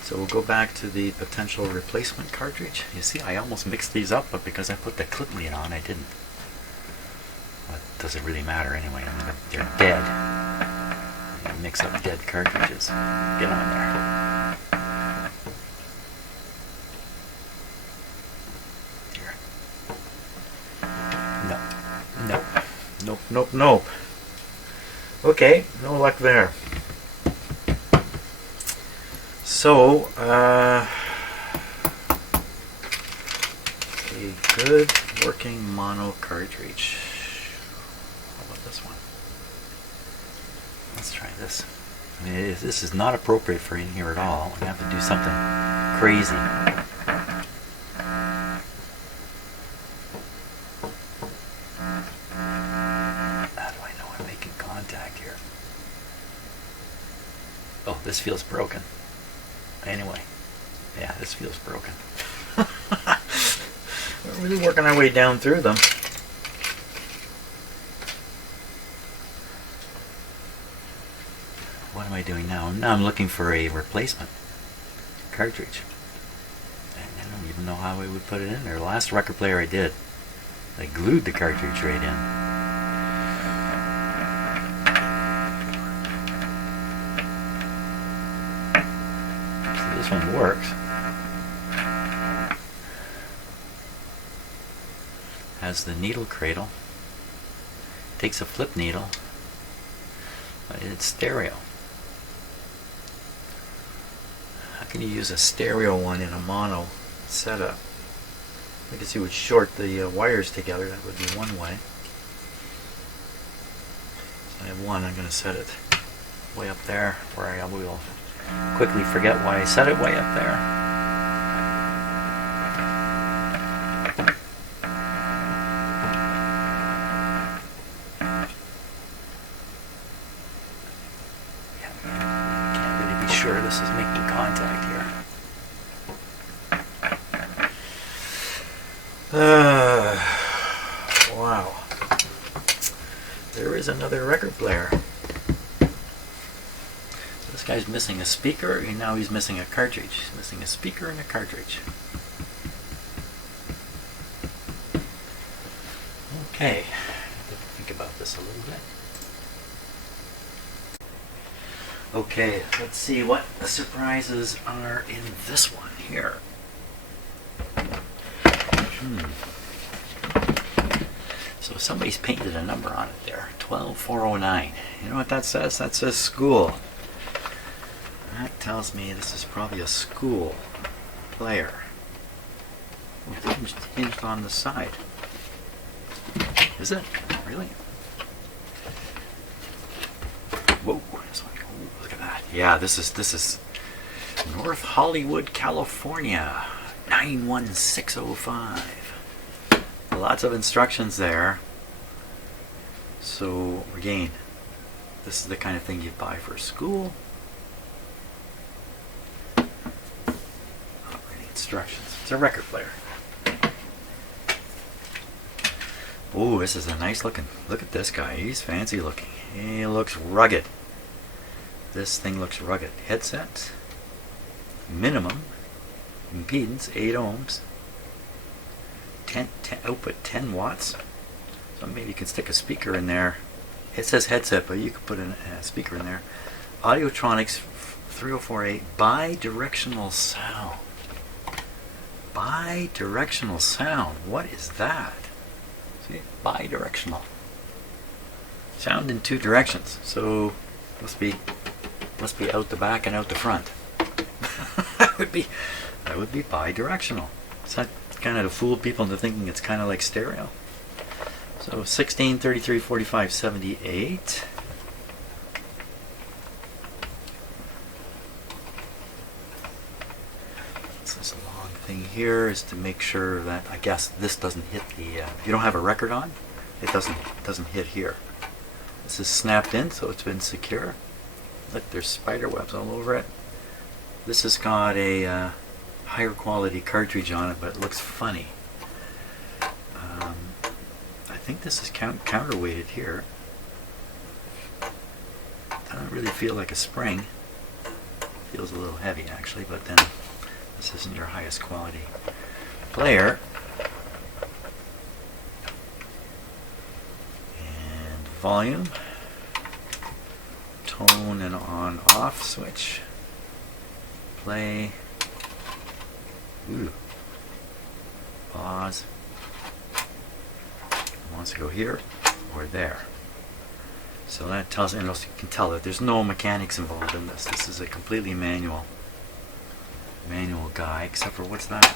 So we'll go back to the potential replacement cartridge. You see, I almost mixed these up, but because I put the clip lead on, I didn't. But it doesn't really matter anyway. I mean, they're dead. You mix up dead cartridges. Get on there. Here. No. Nope. Nope, nope, nope. Okay, no luck there. So, a good working mono cartridge. How about this one? Let's try this. I mean, this is not appropriate for in here at all. I have to do something crazy. How do I know I'm making contact here? Oh, this feels broken. Anyway, yeah, this feels broken. We're really working our way down through them. What am I doing now? Now I'm looking for a replacement cartridge. I don't even know how I would put it in there. The last record player I did, I glued the cartridge right in. This one works. Has the needle cradle. Takes a flip needle. But it's stereo. How can you use a stereo one in a mono setup? I guess you would short the wires together. That would be one way. So I have one. I'm going to set it way up there where I will quickly forget why I set it way up there. Yeah, can't really be sure this is making contact here. Wow. There is another record player. This guy's missing a speaker, and now he's missing a cartridge. He's missing a speaker and a cartridge. Okay, think about this a little bit. Okay, let's see what the surprises are in this one here. So somebody's painted a number on it there, 12409. You know what that says? That says school. That tells me this is probably a school player. It's hinged on the side. Is it? Really? Whoa! Ooh, look at that. Yeah, this is North Hollywood, California, 91605. Lots of instructions there. So again, this is the kind of thing you'd buy for school. Instructions. It's a record player. Oh, this is a nice looking. Look at this guy. He's fancy looking. He looks rugged. This thing looks rugged. Headset. Minimum impedance 8 ohms. 10 output 10 watts. So maybe you can stick a speaker in there. It says headset, but you could put a speaker in there. Audiotronics 3048 bi-directional sound. Bi-directional sound. What is that? See, bi-directional. Sound in 2 directions. So must be out the back and out the front. that would be bi-directional. Is that kind of to fool people into thinking it's kind of like stereo? So 16, 33, 45, 78. Thing here is to make sure that, I guess, this doesn't hit the if you don't have a record on, it doesn't hit here. This is snapped in, so it's been secure. Look, there's spider webs all over it. This has got a higher quality cartridge on it, but it looks funny. I think this is counterweighted here. Doesn't really feel like a spring. Feels a little heavy actually, but then this isn't your highest quality player. And volume, tone and on off switch, play, pause. It wants to go here or there. So that tells, and also you can tell that there's no mechanics involved in this. This is a completely manual guy, except for what's that?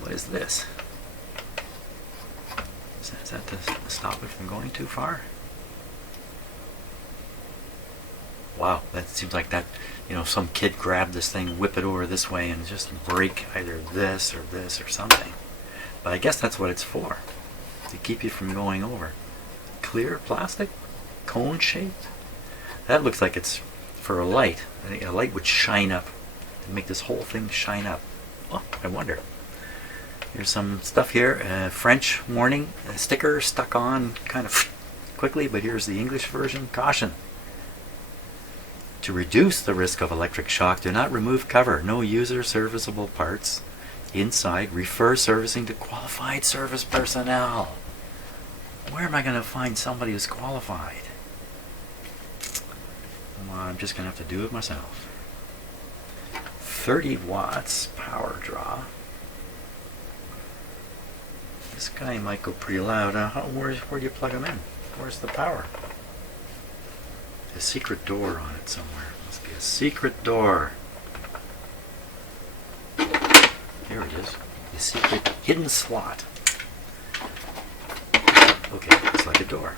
What is this? Is that to stop it from going too far? Wow, that seems like that, some kid grabbed this thing, whip it over this way, and just break either this or something. But I guess that's what it's for, to keep you from going over. Clear plastic, cone shaped. That looks like it's for a light. I think a light would shine up and make this whole thing shine up. Oh, I wonder. Here's some stuff here. French warning sticker stuck on kind of quickly, but here's the English version. Caution. To reduce the risk of electric shock, do not remove cover. No user serviceable parts inside. Refer servicing to qualified service personnel. Where am I going to find somebody who's qualified? Well, I'm just going to have to do it myself. 30 watts power draw. This guy might go pretty loud. Where do you plug him in? Where's the power? A secret door on it somewhere. Must be a secret door. Here it is. A secret hidden slot. Okay, it's like a door.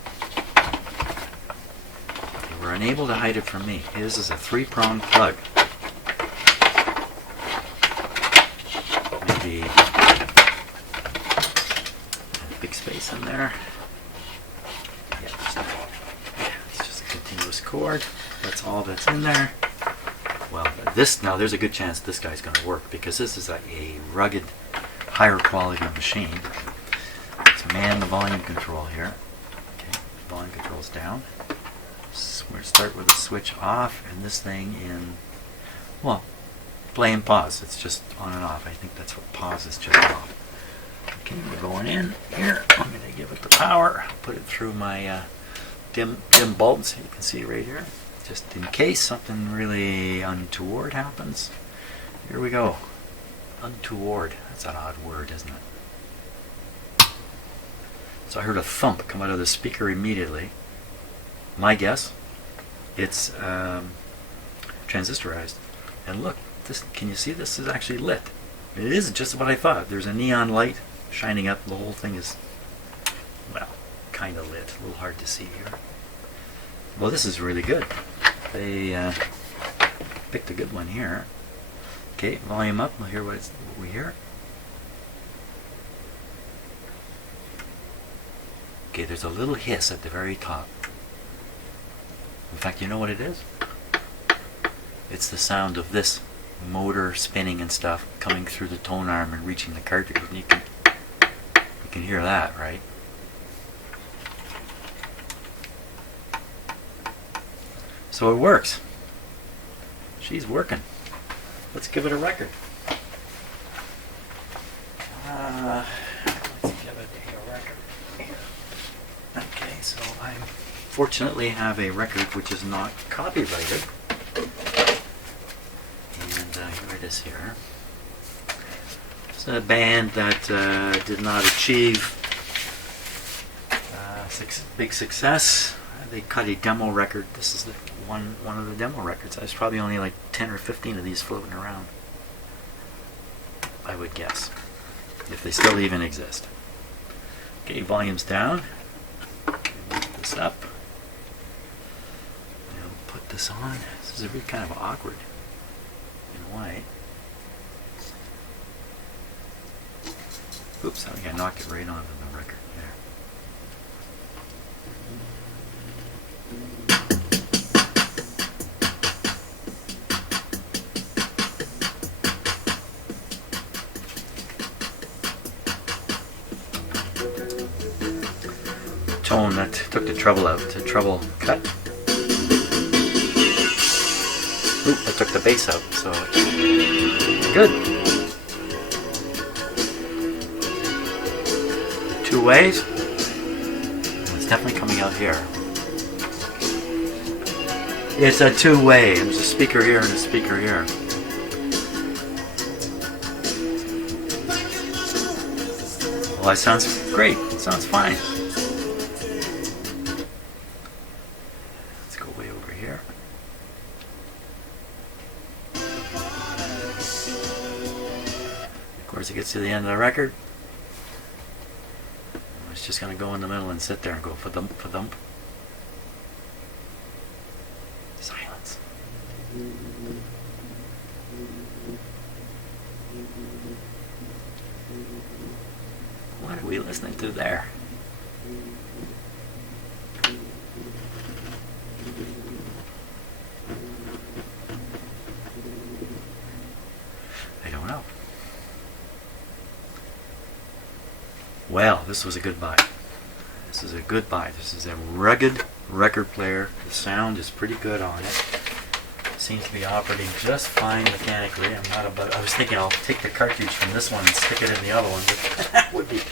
They were unable to hide it from me. His is a 3-prong plug. Maybe a big space in there. It's just a continuous cord. That's all that's in there. Well, now there's a good chance this guy's going to work, because this is a rugged, higher quality machine. Let's man the volume control here. Okay, volume control's down. We're going to start with the switch off, and this thing in, well, play and pause. It's just on and off. I think that's what pause is, just off. Okay, we're going in here. I'm going to give it the power. Put it through my dim bulb, so you can see right here. Just in case something really untoward happens. Here we go. Untoward. That's an odd word, isn't it? So I heard a thump come out of the speaker immediately. My guess, it's transistorized. And look, can you see this is actually lit? It is just what I thought. There's a neon light shining up. The whole thing is, well, kind of lit. A little hard to see here. Well, this is really good. They picked a good one here. Okay, volume up. We'll hear what we hear. Okay, there's a little hiss at the very top. In fact, you know what it is? It's the sound of this motor spinning and stuff coming through the tone arm and reaching the cartridge. And you can hear that, right? So it works. She's working. Let's give it a record. Let's give it a record. Okay, so I fortunately have a record which is not copyrighted. And here it is here. It's a band that did not achieve big success. They cut a demo record. This is one of the demo records. There's probably only like 10 or 15 of these floating around, I would guess, if they still even exist. Okay, volume's down. Move this up. And put this on. This is really kind of awkward in a way. Oops, I think I knocked it right onto the record there. tone that took the treble out, the treble cut. Oop, I took the bass out, so it's good. 2 ways. It's definitely coming out here. It's a 2-way. There's a speaker here and a speaker here. Well, that sounds great. It sounds fine. Let's go way over here. Of course, it gets to the end of the record. It's just going to go in the middle and sit there and go fa-dump, fa-dump. Silence. What are we listening to there? I don't know. Well, this was a good buy. This is a good buy. This is a rugged record player. The sound is pretty good on it. Seems to be operating just fine mechanically. I was thinking I'll take the cartridge from this one and stick it in the other one, but that would be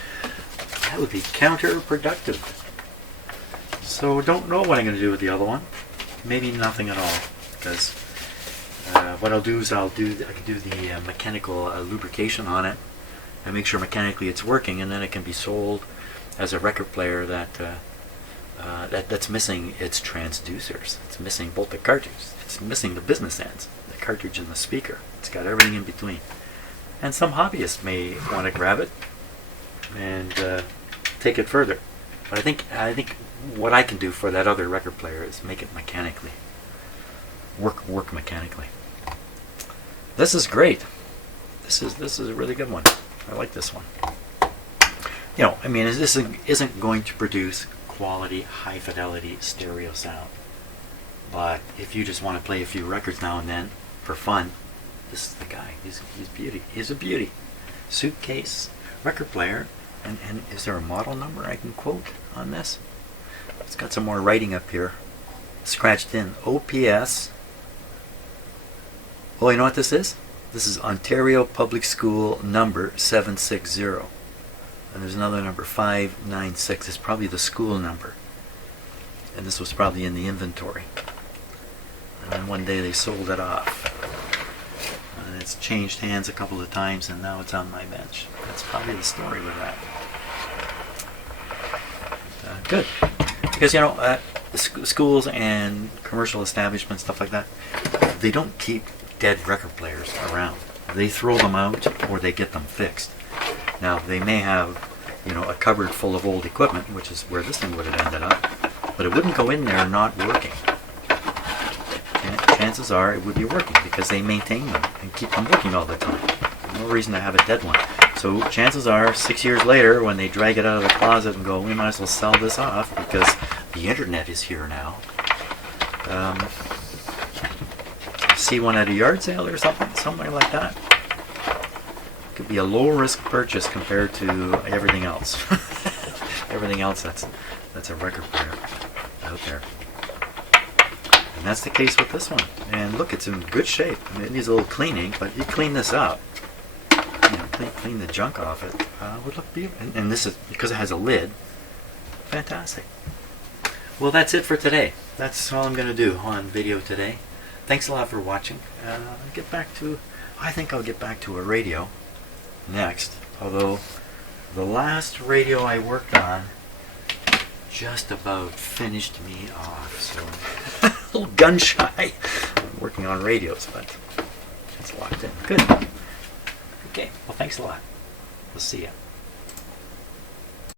counterproductive. So don't know what I'm going to do with the other one. Maybe nothing at all, because what I'll do is I can do the mechanical lubrication on it and make sure mechanically it's working, and then it can be sold as a record player that's missing its transducers. It's missing both the cartridge. It's missing the business ends, the cartridge and the speaker. It's got everything in between. And some hobbyists may want to grab it and take it further. But I think what I can do for that other record player is make it mechanically work mechanically. This is great. This is a really good one. I like this one. You know, I mean, this isn't going to produce quality, high fidelity stereo sound. But if you just want to play a few records now and then for fun, this is the guy. He's beauty. He's a beauty. Suitcase record player. And is there a model number I can quote on this? It's got some more writing up here, scratched in. OPS. Oh, you know what this is? This is Ontario Public School number 760. And there's another number, 596. It's probably the school number. And this was probably in the inventory. And then one day they sold it off. And it's changed hands a couple of times, and now it's on my bench. That's probably the story with that. Good. Because, you know, schools and commercial establishments, stuff like that, they don't keep dead record players around. They throw them out or they get them fixed. Now, they may have, you know, a cupboard full of old equipment, which is where this thing would have ended up, but it wouldn't go in there not working. And chances are it would be working because they maintain them and keep them working all the time. No reason to have a dead one. So chances are 6 years later, when they drag it out of the closet and go, we might as well sell this off because the internet is here now. See one at a yard sale or something like that. Could be a low risk purchase compared to everything else. Everything else that's a record player out there. And that's the case with this one. And look, it's in good shape. I mean, it needs a little cleaning, but you clean this up, you know, clean the junk off it, would look beautiful. And this is because it has a lid. Fantastic. Well, that's it for today. That's all I'm going to do on video today. Thanks a lot for watching. I think I'll get back to a radio next. Although the last radio I worked on just about finished me off, so a little gun shy. I'm working on radios, but it's locked in. Good. Okay. Well, thanks a lot. We'll see ya.